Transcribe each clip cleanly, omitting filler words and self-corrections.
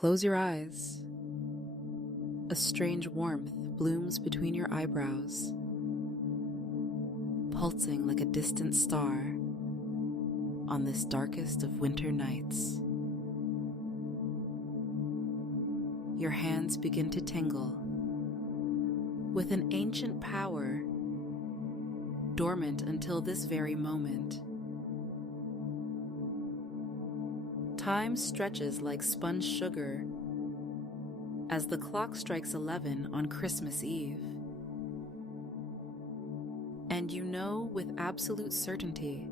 Close your eyes. A strange warmth blooms between your eyebrows, pulsing like a distant star on this darkest of winter nights. Your hands begin to tingle with an ancient power dormant until this very moment. Time stretches like spun sugar as the clock strikes 11 on Christmas Eve. And you know with absolute certainty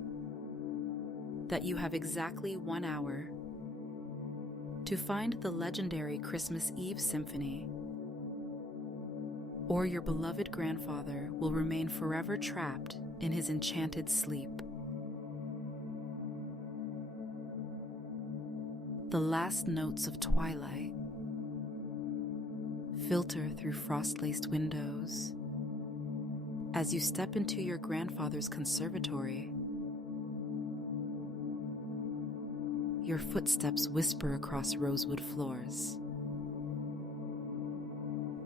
that you have exactly 1 hour to find the legendary Christmas Eve Symphony, or your beloved grandfather will remain forever trapped in his enchanted sleep. The last notes of twilight filter through frost-laced windows as you step into your grandfather's conservatory. Your footsteps whisper across rosewood floors,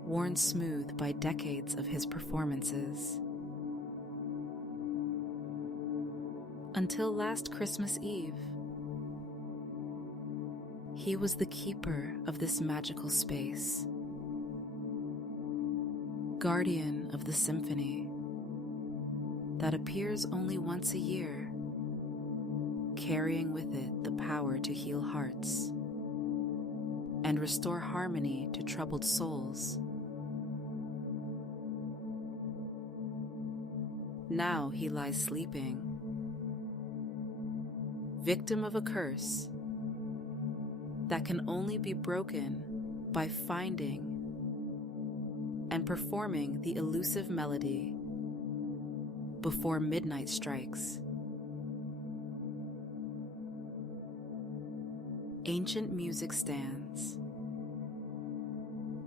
worn smooth by decades of his performances. Until last Christmas Eve, he was the keeper of this magical space, guardian of the symphony that appears only once a year, carrying with it the power to heal hearts and restore harmony to troubled souls. Now he lies sleeping, victim of a curse that can only be broken by finding and performing the elusive melody before midnight strikes. Ancient music stands,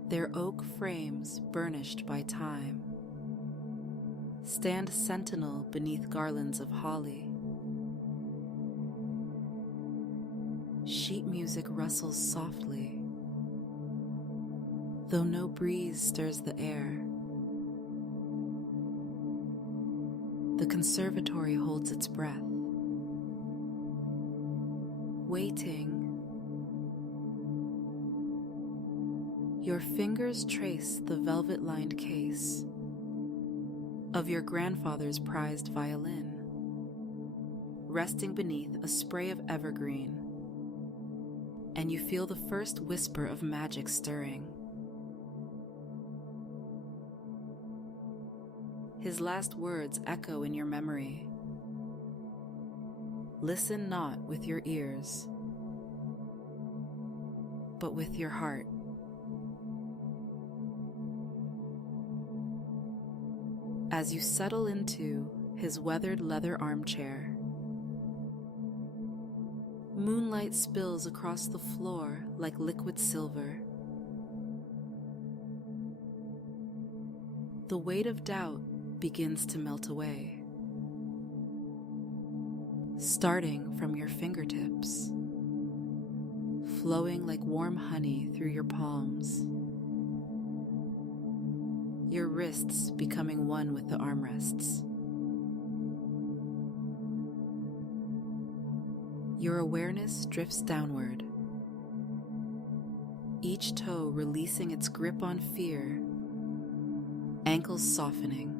their oak frames burnished by time, stand sentinel beneath garlands of holly. Sheet music rustles softly, though no breeze stirs the air. The conservatory holds its breath, waiting. Your fingers trace the velvet-lined case of your grandfather's prized violin, resting beneath a spray of evergreen, and you feel the first whisper of magic stirring. His last words echo in your memory. Listen not with your ears, but with your heart. As you settle into his weathered leather armchair, moonlight spills across the floor like liquid silver. The weight of doubt begins to melt away, starting from your fingertips, flowing like warm honey through your palms, your wrists becoming one with the armrests. Your awareness drifts downward, each toe releasing its grip on fear, ankles softening,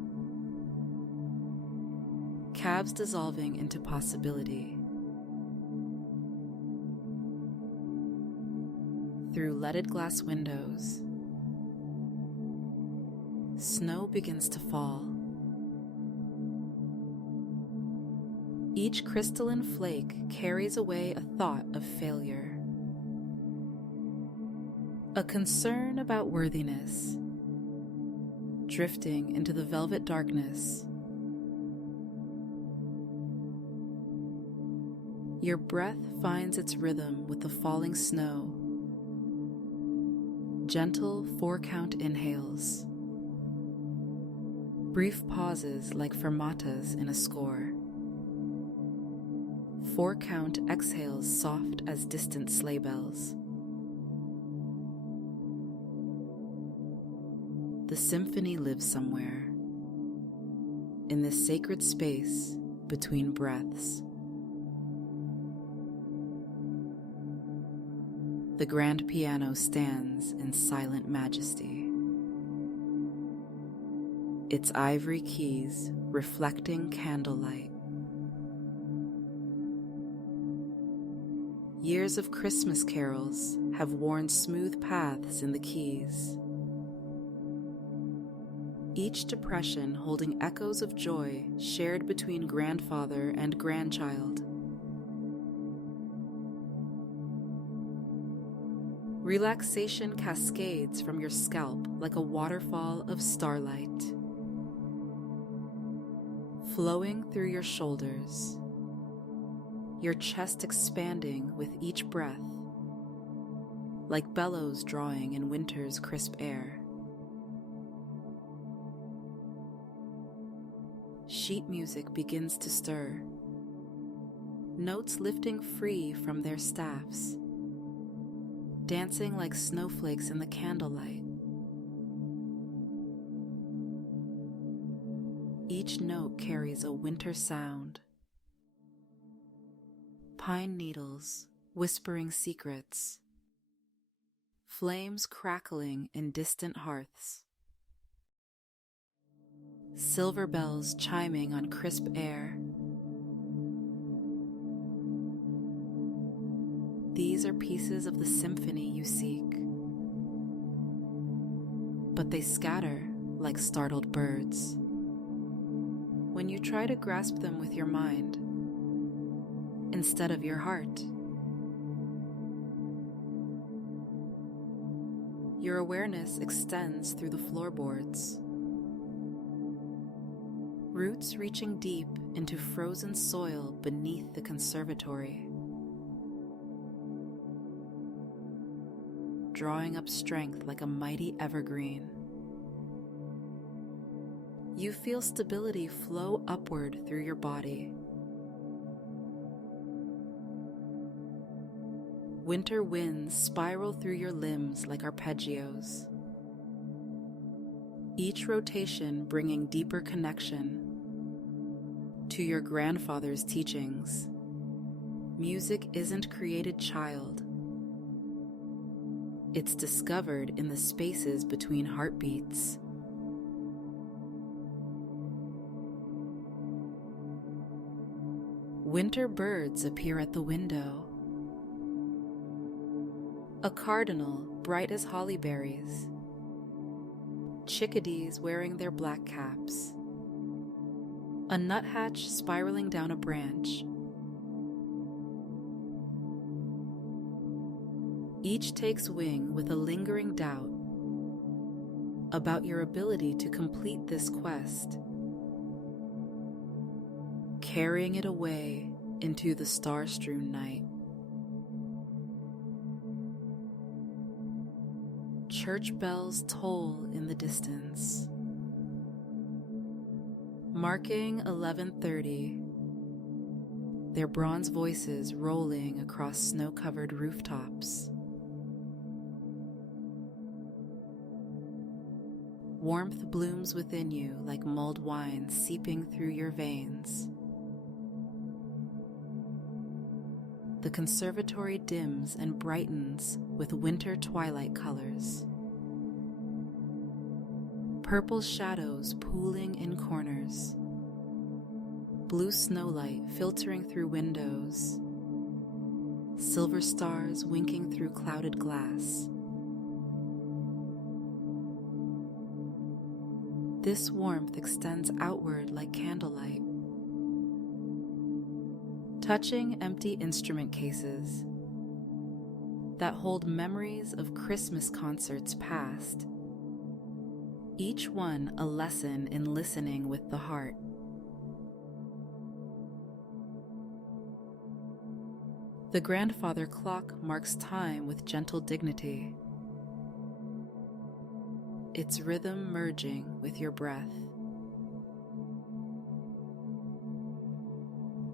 calves dissolving into possibility. Through leaded glass windows, snow begins to fall. Each crystalline flake carries away a thought of failure, a concern about worthiness, drifting into the velvet darkness. Your breath finds its rhythm with the falling snow, gentle 4-count inhales, brief pauses like fermatas in a score, 4-count exhales soft as distant sleigh bells. The symphony lives somewhere, in this sacred space between breaths. The grand piano stands in silent majesty, its ivory keys reflecting candlelight. Years of Christmas carols have worn smooth paths in the keys, each depression holding echoes of joy shared between grandfather and grandchild. Relaxation cascades from your scalp like a waterfall of starlight, flowing through your shoulders, your chest expanding with each breath, like bellows drawing in winter's crisp air. Sheet music begins to stir, notes lifting free from their staffs, dancing like snowflakes in the candlelight. Each note carries a winter sound, pine needles whispering secrets, flames crackling in distant hearths, silver bells chiming on crisp air. These are pieces of the symphony you seek, but they scatter like startled birds when you try to grasp them with your mind instead of your heart. Your awareness extends through the floorboards, roots reaching deep into frozen soil beneath the conservatory, drawing up strength like a mighty evergreen. You feel stability flow upward through your body. Winter winds spiral through your limbs like arpeggios, each rotation bringing deeper connection to your grandfather's teachings. Music isn't created child. It's discovered in the spaces between heartbeats. Winter birds appear at the window. A cardinal bright as holly berries, chickadees wearing their black caps, a nuthatch spiraling down a branch. Each takes wing with a lingering doubt about your ability to complete this quest, carrying it away into the star-strewn night. Church bells toll in the distance, marking 11:30, their bronze voices rolling across snow-covered rooftops. Warmth blooms within you like mulled wine seeping through your veins. The conservatory dims and brightens with winter twilight colors. Purple shadows pooling in corners. Blue snowlight filtering through windows. Silver stars winking through clouded glass. This warmth extends outward like candlelight, touching empty instrument cases that hold memories of Christmas concerts past, each one a lesson in listening with the heart. The grandfather clock marks time with gentle dignity, its rhythm merging with your breath.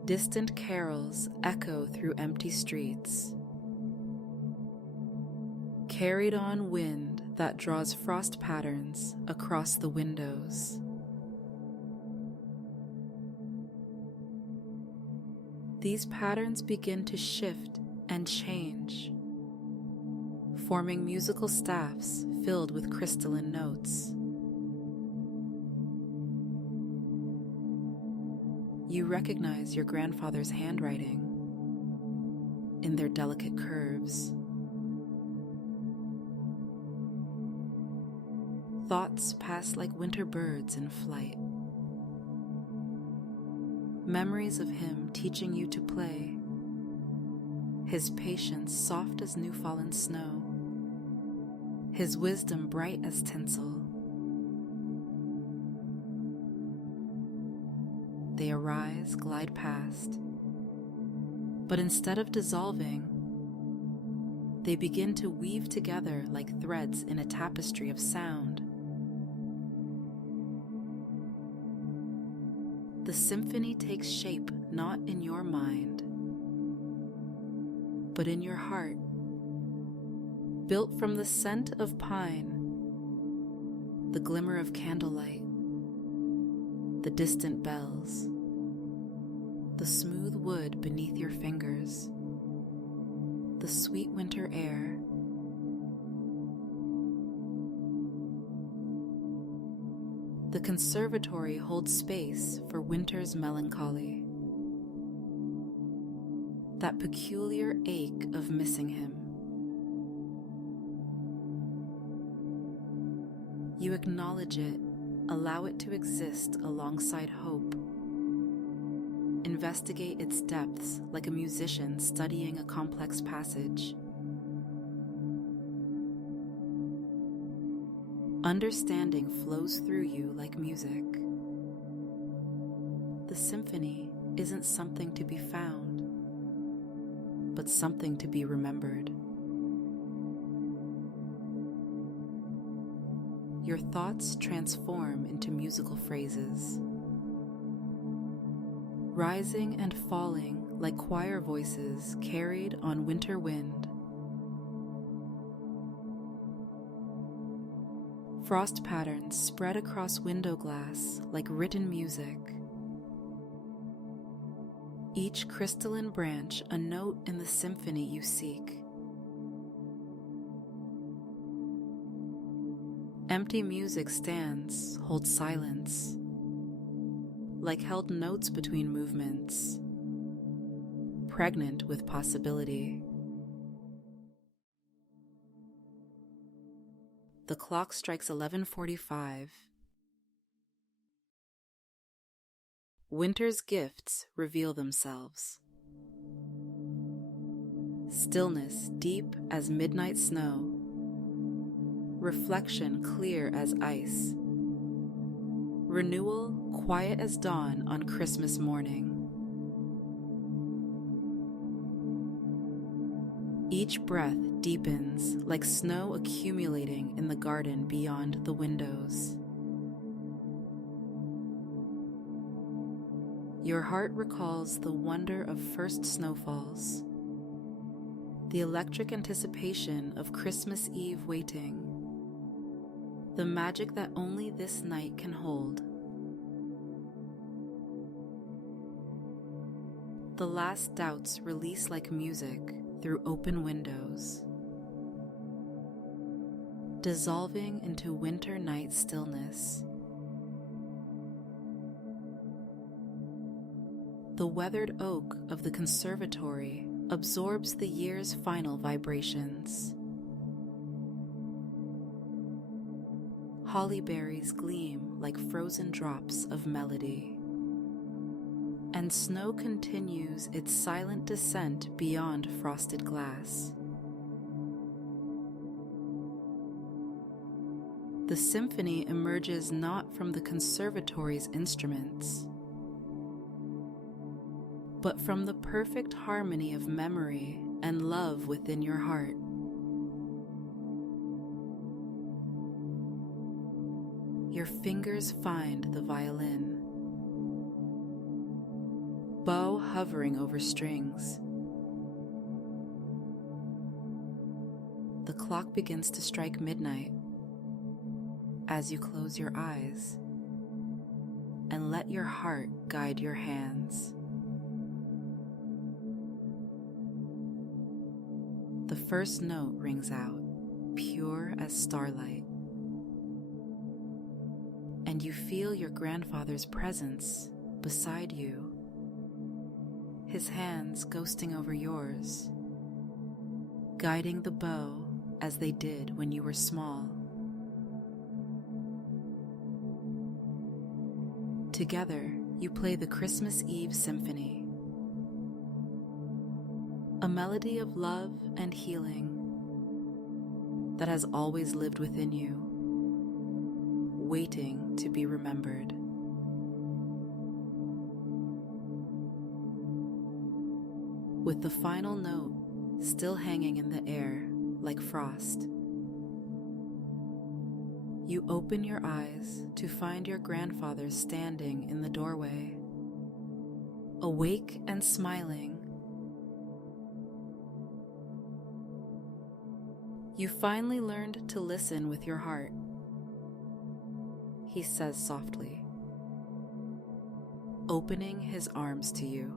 Distant carols echo through empty streets, carried on wind that draws frost patterns across the windows. These patterns begin to shift and change, forming musical staffs filled with crystalline notes. You recognize your grandfather's handwriting in their delicate curves. Thoughts pass like winter birds in flight. Memories of him teaching you to play, his patience soft as new fallen snow, his wisdom bright as tinsel. They arise, glide past, but instead of dissolving, they begin to weave together like threads in a tapestry of sound. The symphony takes shape not in your mind, but in your heart, built from the scent of pine, the glimmer of candlelight, the distant bells, the smooth wood beneath your fingers, the sweet winter air. The conservatory holds space for winter's melancholy, that peculiar ache of missing him. You acknowledge it, allow it to exist alongside hope. Investigate its depths like a musician studying a complex passage. Understanding flows through you like music. The symphony isn't something to be found, but something to be remembered. Your thoughts transform into musical phrases, rising and falling like choir voices carried on winter wind. Frost patterns spread across window glass like written music. Each crystalline branch a note in the symphony you seek. Empty music stands, holds silence, like held notes between movements, pregnant with possibility. The clock strikes 11:45. Winter's gifts reveal themselves. Stillness deep as midnight snow. Reflection clear as ice. Renewal quiet as dawn on Christmas morning. Each breath deepens like snow accumulating in the garden beyond the windows. Your heart recalls the wonder of first snowfalls, the electric anticipation of Christmas Eve waiting, the magic that only this night can hold. The last doubts release like music through open windows, dissolving into winter night stillness. The weathered oak of the conservatory absorbs the year's final vibrations. Holly berries gleam like frozen drops of melody, and snow continues its silent descent beyond frosted glass. The symphony emerges not from the conservatory's instruments, but from the perfect harmony of memory and love within your heart. Your fingers find the violin, bow hovering over strings. The clock begins to strike midnight. as you close your eyes and let your heart guide your hands. The first note rings out, pure as starlight, and you feel your grandfather's presence beside you, his hands ghosting over yours, guiding the bow as they did when you were small. Together, you play the Christmas Eve Symphony, a melody of love and healing that has always lived within you, waiting to be remembered. With the final note still hanging in the air like frost, you open your eyes to find your grandfather standing in the doorway, awake and smiling. You finally learned to listen with your heart, he says softly, opening his arms to you.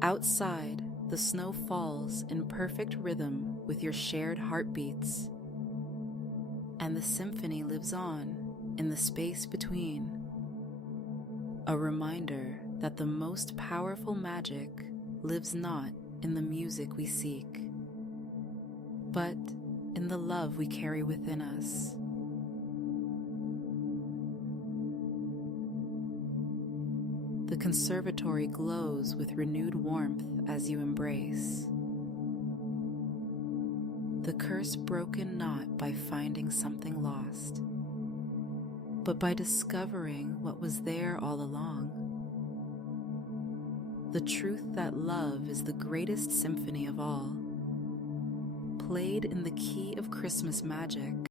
Outside, the snow falls in perfect rhythm with your shared heartbeats, and the symphony lives on in the space between, a reminder that the most powerful magic lives not in the music we seek, but in the love we carry within us. The conservatory glows with renewed warmth as you embrace. The curse broken not by finding something lost, but by discovering what was there all along. The truth that love is the greatest symphony of all, played in the key of Christmas magic,